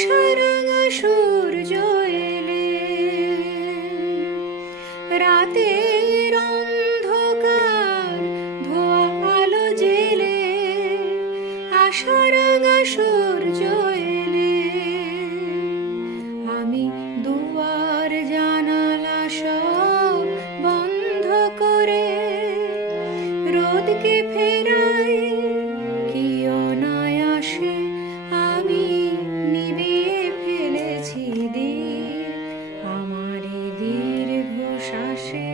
আশারাঙা সূর্য এলে রাতের অন্ধকার ধোয়া আলো জেলে, আশারাঙা সূর্য এলে আমি দুয়ার জানালা সব বন্ধ করে রোদকে ফেরাই কি অনায়াসে আমি নিভিয়ে ফেলেছি দীপ আমারই দীর্ঘশ্বাসে।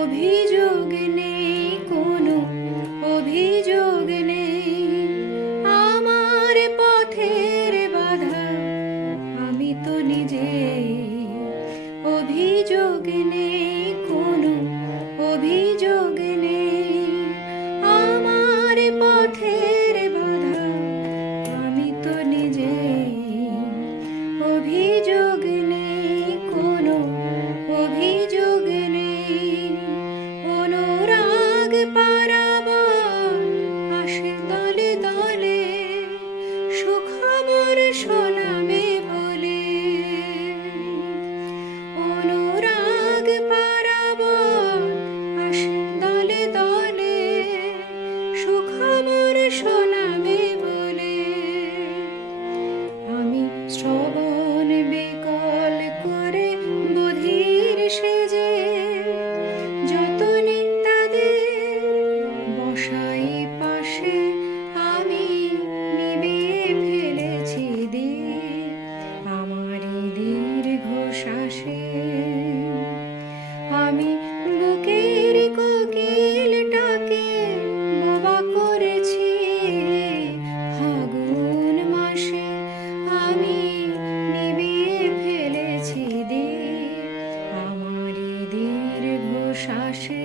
অভিযোগ নেই কোনো অভিযোগ নেই আমার পথের বাধা, আমি তো নিজে। অভিযোগ নেই কোনো অভিযোগ নেই আমার পথের বাধা, আমি তো নিজে। অভিযোগ নেই কোনো অভিযোগ নেই অনুরাগ পারাবার আসে দলে দলে সুখবর শোনাবে বলে। অনুরাগ পারাবার আসে দলে দলে সুখবর শোনাবে বলে। আমি শ্রবণ বিকল করে বধির সেজে যতনে তাদের বসাই পাশে আমি নিভিয়ে ফেলেছি দীপ আমারই দীর্ঘশ্বাসে। আমি বুকের কোকিলটাকে বোবা করেছি ফাগুন মাসে, আমি নিভিয়ে ফেলেছি দীপ আমারই দীর্ঘশ্বাসে।